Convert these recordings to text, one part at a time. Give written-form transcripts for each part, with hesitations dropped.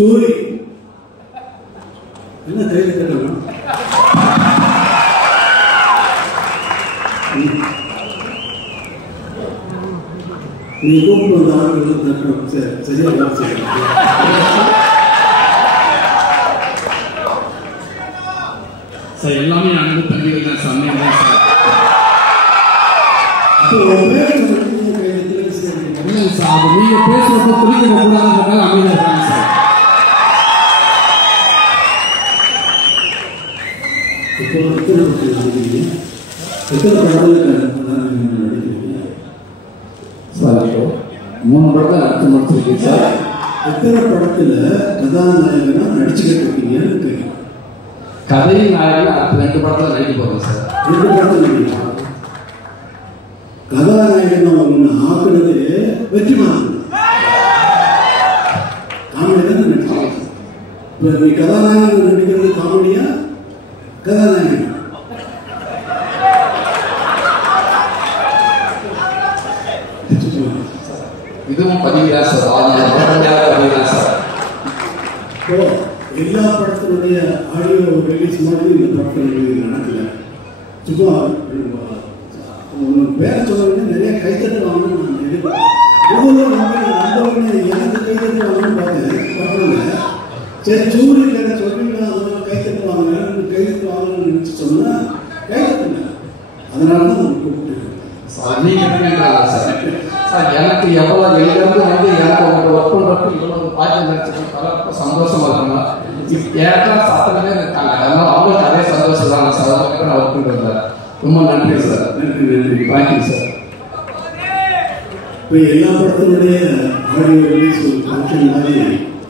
சூரி என்ன கைது கட்டணும் நீ கூப்பிட்டு வந்த ஆளுநர் தட்டணும். சரி சரியா சார் எல்லாமே அன்பு தம்பிகள் தான் சமயம் தான் சார். சார் நீங்க பேசுறப்ப புரிஞ்சுக்க கூடாதுன்றதால அமைதியா இருக்காங்க சார். இப்போ எத்தனை சார் 3 படத்தில் நடிச்சு முடிச்சிருக்கீங்க சார். எத்தனை படத்துல கதாநாயகனா நடிச்சுக்கிட்டு இருக்கீங்கன்னு கேட்கிறேன். கதையின் நாயகன் அடுத்த 2 படத்தில் நடிக்க போறோம் சார். 2 படத்தில் நடிக்கலாம். கதாநாயகன் ஒன்று ஆக்குறது வெற்றிமாறன் காமெடி தானே நடிச்சாங்க. இப்போ நீ கதாநாயகன் நடிக்கிறது காமெடியா கதாநாயகன்? இதுவும் பதிவுதான் சார். இப்போ எல்லா படத்தினுடைய ஆடியோ ரிலீஸ் மாதிரி இந்த படத்தில் நடக்கல. சும்மா பேர சொல்ல நிறைய கைத்தட்டு வாங்கணும்னு நான் எதிர்பார்த்தேன். எனக்கு கைத்தட்டு வாங்கணும்னு பார்த்தேன். சரி சூரிய கடை சொல்றீங்களா அதனால கைத்தட்டு வாங்க கைத்தட்டு வாங்கணும்னு நினைச்சு சொன்னா கைத்தட்டுங்க. அதனால தான் கூப்பிட்டு சார் எனக்கு எவ்வளவு எங்கிருந்து வந்து எனக்கு உங்களோட ஒர்க் பண்றப்ப இவ்வளவு பாக்கியம் நினைச்சு சந்தோஷமா இருக்கணும். ஏற்கனவே சாப்பிட்டதே இருக்காங்க. அதனால அவங்களுக்கு அதே சந்தோஷம் தான் சார். நான் ஒர்க் பண்றேன். ரொம்ப நன்றி சார். நன்றி தேங்க்யூ சார். இப்போ எல்லா படத்தினுடைய ஆடியோ ரிலீஸ் ஃபங்க்ஷன் மாதிரி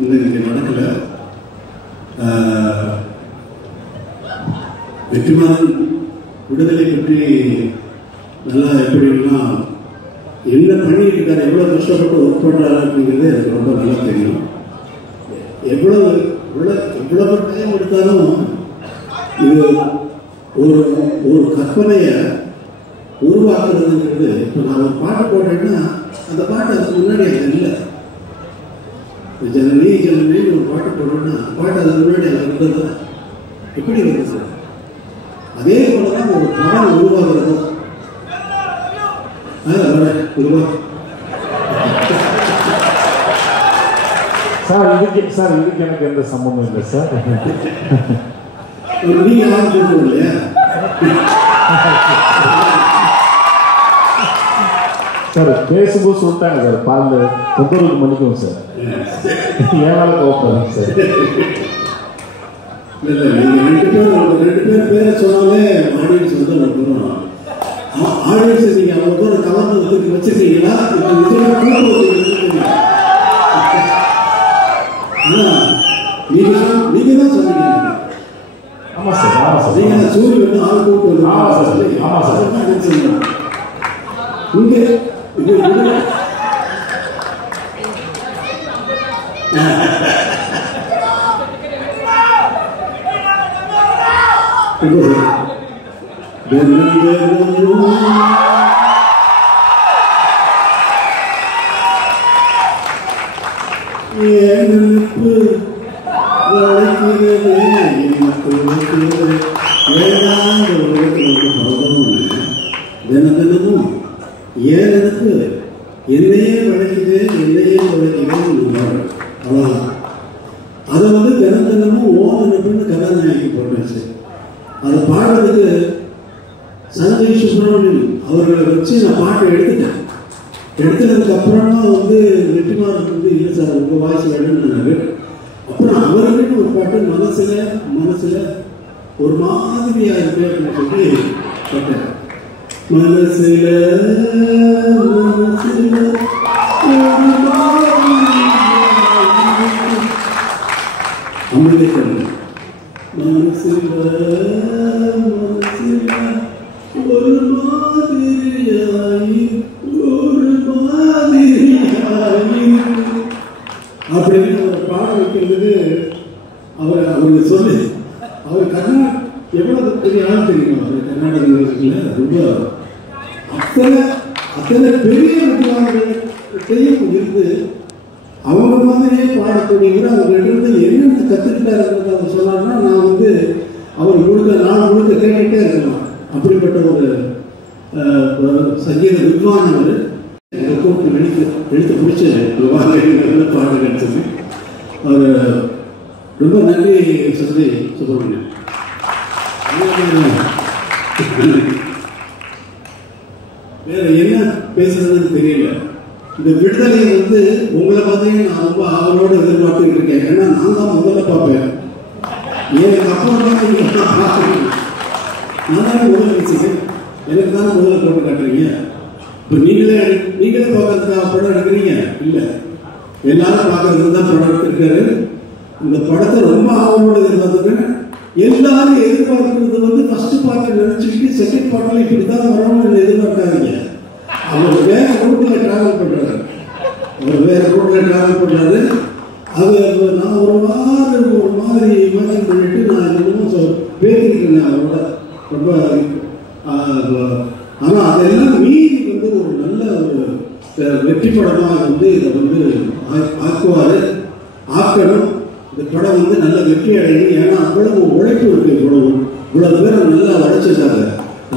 இங்கே நடக்கல. வெற்றிமாறன் விடுதலை பற்றி நல்லா எப்படின்னா என்ன பண்ணிட்டு இருக்காரு, எவ்வளோ கஷ்டப்பட்டு ஒர்க் பண்ணுறாரு அப்படிங்கிறது எனக்கு ரொம்ப நல்லா தெரியும். எவ்வளவு டைம் எடுத்தாலும் இது ஒரு கற்பனையை உருவாக்குறதுங்கிறது. இப்போ நான் ஒரு பாட்டு போட்டேன்னா அந்த பாட்டு அதுக்கு முன்னாடி அது இல்லை. ஜனனி ஜனனின்னு ஒரு பாட்டு போட்டோம்னா பாட்டு அதுக்கு முன்னாடி அது இருந்தது எப்படி வருது சார்? அதே போல தான் ஒரு படம் உருவாகிறது. சார் இதுக்கு எனக்கு எந்த சம்பந்தம் இல்லை சார். நீங்க யாரும் சொல்லணும் இல்லையா சார்? பேசும்போது சொல்லிட்டாங்க சார், பால் தொந்தரவுக்கு மன்னிக்கும் சார். ஏனால கோப்பம் சார். இல்லை நீங்க 2 பேர் சொன்னாலே ஆடியன்ஸ் வந்து நான் ஆடியன்ஸ் நீங்க அவங்க கவர்னத்துக்கு வச்சிருக்கீங்களா? நீங்க தான் சொன்னீங்க. ஆமா சார். நீங்க சூரிய வந்து ஆள் கூட்டு. ஆமா சார். இங்க தினமும் ஏனெனக்கு என்னையே வளைக்குது என்னையே வளைக்குது. அவ்வளோதான். அதை வந்து தினமும் ஓனன்னு கதாநாயகி போட்டுச்சு. அதை பாடுறதுக்கு சஞ்சய் சுப்ரமணியன் அவர்களை வச்சு நான் பாட்டை எடுத்துட்டேன். எடுத்ததுக்கு அப்புறமா வந்து வெற்றிமாறன் வந்து இல்லை சார் உங்கள் வாய்ஸ் வேணும்னாரு. அப்புறம் அவர்களுக்கு ஒரு பாட்டு மனசுல ஒரு மாதிரியா இருக்கு அப்படின்னு சொல்லி கேட்டேன். மனசுல அமிர்தம் மனசுல ஒரு மாதிரியாயி அப்படின்னு ஒரு பாடம் வைக்கிறது. அவருக்கு சொல்லி அவர் கர்நாடக எவ்வளவு பெரிய ஆள் தெரியுமா? அவர் கர்நாடக மியூசிக்ல ரொம்ப அத்தனை பெரிய வித்வான்களையும் இருந்து அவங்க மாதிரியே பாடக்கூடியவர் அவர்கிட்ட என்னென்ன கற்றுக்கிட்டாருன்றத அவர் சொன்னார்னா நான் வந்து அவர் நாள் முழுக்க கேட்டுகிட்டே இருக்கலாம். அப்படிப்பட்ட ஒரு சங்கீத வித்வான் அவர். எங்களை கூப்பிட்டு எடுத்து பிடிச்ச பாடுகள் சொல்லி அவர் ரொம்ப நன்றி சொல்லி சுப்பிரமணியன். வேற என்ன பேசுறதுன்னு தெரியல. இந்த விடுதலை வந்து உங்களை பார்த்தீங்கன்னா நான் ரொம்ப ஆவலோடு எதிர்பார்த்துக்கிட்டு இருக்கேன். ஏன்னா நான் தான் முதல்ல பார்ப்பேன். எனக்கு அப்புறம் தான் பார்க்கணும். நான் தானே முதல்ல வச்சுக்கேன். எனக்கு தானே முதல்ல போட்டு காட்டுறீங்க. இப்போ நீங்களே பார்க்கறதுக்காக படம் எடுக்கிறீங்க இல்லை, எல்லாரும் பார்க்கறதுக்கு தான் படம் எடுத்துருக்காரு. இந்த படத்தை ரொம்ப ஆவலோடு எதிர்பார்த்துருக்கேன். எல்லாரும் எதிர்பார்க்கறது வந்து ஃபர்ஸ்ட் பார்ட்டு நினைச்சுக்கிட்டு செகண்ட் பார்ட்டில் இப்படி தான் வரணும்னு எதிர்பார்க்காதீங்க. அவர் வேற ரூட்ல டிராவல் பண்றாரு. அது நான் ஒரு மாதிரி இமேஜின் பண்ணிட்டு நான் இன்னமும் பேசிக்கிட்டேன் அவரோட ரொம்ப. ஆனால் அதெல்லாம் மீறி வந்து ஒரு நல்ல ஒரு வெற்றி படமாக வந்து இதை வந்து ஆக்கணும். இந்த படம் வந்து நல்ல வெற்றி அடையும். ஏன்னா அவ்வளவு உழைப்பு இருக்கு. இவ்வளவு பேர் நல்லா உழைச்சிருக்காங்க.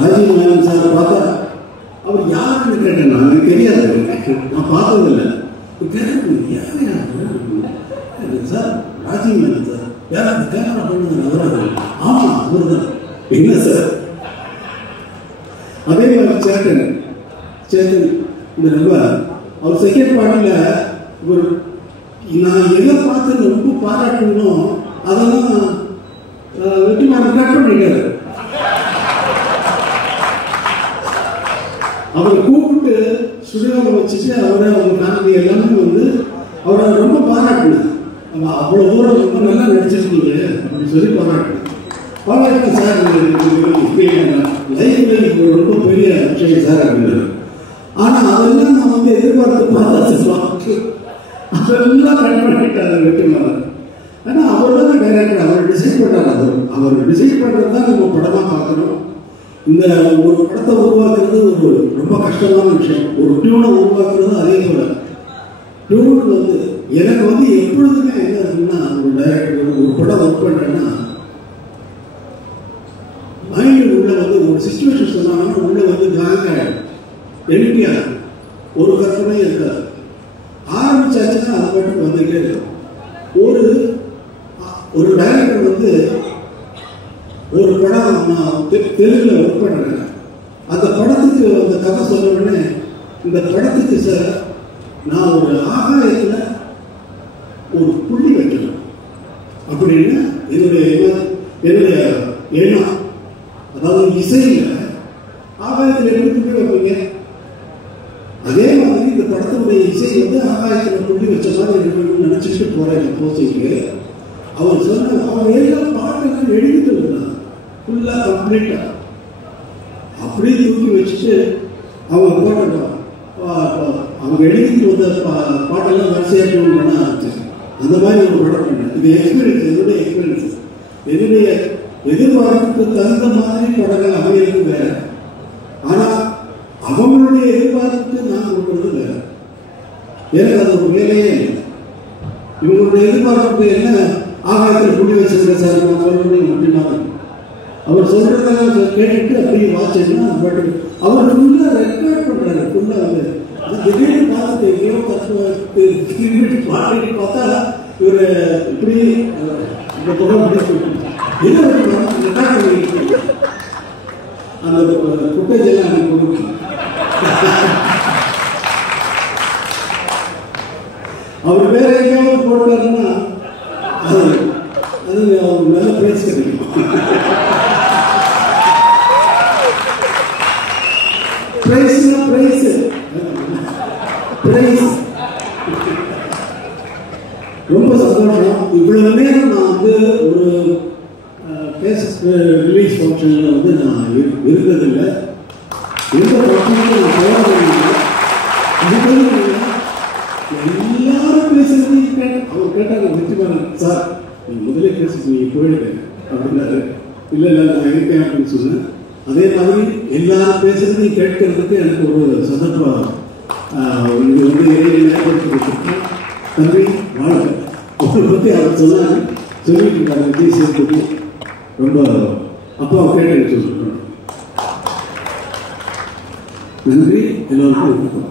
ராஜீவ் மேனன் சார் பார்த்தா அவர் யாருன்னு கேட்டேன். நான் எனக்கு தெரியாது, நான் பார்த்ததில்லை. சார் ராஜீவ் மேனன் சார் யாராவது கேமரா பண்ணுங்க அவராது. ஆமா அவர் தான். என்ன சார் அதே மாதிரி சேத்தன் இந்த ரொம்ப அவர் செகண்ட் பார்ட்டில் ஒரு நான் எதை பார்த்து ரொம்ப பாராட்டணும் அதெல்லாம் வெற்றிமாறன் கட் பண்ணிட்டாரு. அவரை கூப்பிட்டு ஸ்டுடியோவில் வச்சுட்டு அவரை அவங்க ஃபேமிலி எல்லாமே வந்து அவரை ரொம்ப பாராட்டினேன். அவ்வளோ தூரம் ரொம்ப நல்லா நடிச்சிருக்கீங்க அப்படின்னு சொல்லி பாராட்டினேன். சார் லைஃப்ல ரொம்ப பெரிய விஷயம் சார் அப்படின்னாரு. ஆனால் அதெல்லாம் நான் வந்து எதிர்பார்த்து பார்த்தா அதெல்லாம் கட் பண்ணிட்டாரு வெற்றிமாறன். ஏன்னா அவர் தானே டைரக்டர், அவர் டிசைட் பண்ணார். அவர் டிசைட் பண்ணுறது தான் நம்ம படமாக பார்க்கணும். இந்த ஒரு படத்தை உருவாக்குறது ஒரு ரொம்ப கஷ்டமான விஷயம். ஒரு டியூனை உருவாக்குறது அதே போல. டியூன் வந்து எனக்கு வந்து எப்பொழுதுமே என்ன இருக்குன்னா, ஒரு டைரக்டர் ஒரு படம் ஒர்க் பண்ணுறேன்னா மைண்டு உள்ள வந்து ஒரு சிச்சுவேஷன் சொன்னாங்கன்னா உள்ள வந்து பிளாங்க் ஆகிடும், எம்டியாக ஒரு கற்பனையும் இருக்காது. ஆரம்பிச்சாச்சுன்னா அது மட்டும் வந்துகிட்டே இருக்கும். ஒரு டைரக்டர் வந்து ஒரு படம் நான் தெலுங்குல ஒர்க் பண்ணுறேன். அந்த படத்துக்கு அந்த கதை சொன்ன உடனே இந்த படத்துக்கு சார் நான் ஒரு ஆகாயத்தில் ஒரு புள்ளி வைக்கணும் அப்படின்னு என்னுடைய எண்ணம். அதாவது இசையில் ஆகாயத்தில் எப்படி புள்ளி வைப்பீங்க, அதே மாதிரி இந்த படத்தினுடைய இசை வந்து ஆகாயத்தில் புள்ளி வச்ச மாதிரி இருக்கணும்னு நினச்சிட்டு போகிறேன் போச்சுக்கு. அவர் சொன்ன அவர் எல்லா பாட்டுகளும் எழுதிட்டு இருந்தார் ஃபுல்லாக கம்ப்ளீட்டாக. அப்படியே தூக்கி வச்சுட்டு அவங்க போட்டோம். அவங்க எழுதிட்டு வந்த பாட்டெல்லாம் வரிசையாக பண்ண ஆரம்பிச்சு அந்த மாதிரி ஒரு படம் பண்ணேன். இது எக்ஸ்பீரியன்ஸ், என்னுடைய எக்ஸ்பீரியன்ஸ். என்னுடைய எதிர்பார்ப்புக்கு தகுந்த மாதிரி படங்கள் அமையிறது வேற. ஆனால் அவங்களுடைய எதிர்பார்ப்புக்கு நான் கொடுக்கறது வேற. எனக்கு அது ஒரு வேலையே இல்லை. இவங்களுடைய எதிர்பார்ப்புக்கு என்ன ஆகாயத்தில் புள்ளி வச்சிருக்க சார் நான் சொல்றேன் அப்படின்னா அவர் சொல்றதெல்லாம் கேட்டுட்டு அப்படியே வாட்சிங்கன்னா பட் அவர் ஃபுல்லாக ரெக்கார்ட் பண்ணுறாரு. ஃபுல்லாக வந்து திடீர்னு பார்த்துட்டு எங்கேயோ கற்றுட்டு பாட்டு பார்த்தா இவர் இப்படி இந்த படம் என்ன அந்த குட்டேஜெல்லாம் எனக்கு கொடுக்கும். அவர் வேற எங்கேயாவது போட்டாருன்னா அது அவர் நல்ல பிரைஸ் கிடைக்கும். ரொம்ப சந்தோஷம். இவ்வளவு நேரம் நான் வந்து ஒரு ரிலீஸ் ஃபங்க்ஷன்ல வந்து நான் இருந்ததில்லை. எந்த ஃபங்க்ஷனும் நான் போனதில்லை. எல்லாரும் பேசுறது அவர் கேட்டாங்க, வெற்றிமாறன் சார் நீ முதலே பேசிட்டு நீ போயிடுங்க அப்படின்னாரு. இல்லை நான் இருக்கேன் அப்படின்னு சொன்னேன். அதே மாதிரி எல்லாரும் பேசுறதையும் கேட்கறதுக்கு எனக்கு ஒரு சந்தர்ப்பம் இது வந்து ஏற்படுத்தி கொடுத்துருக்கேன். தம்பி வாழ்க்கை அவரை பற்றி அவர் சொன்னாங்க, சொல்லிட்டு இருக்காங்க. விஜய் சேதுபதி ரொம்ப அப்பாவை கேட்டு சொல்லிருக்கோம். நன்றி, எல்லோருக்கும்.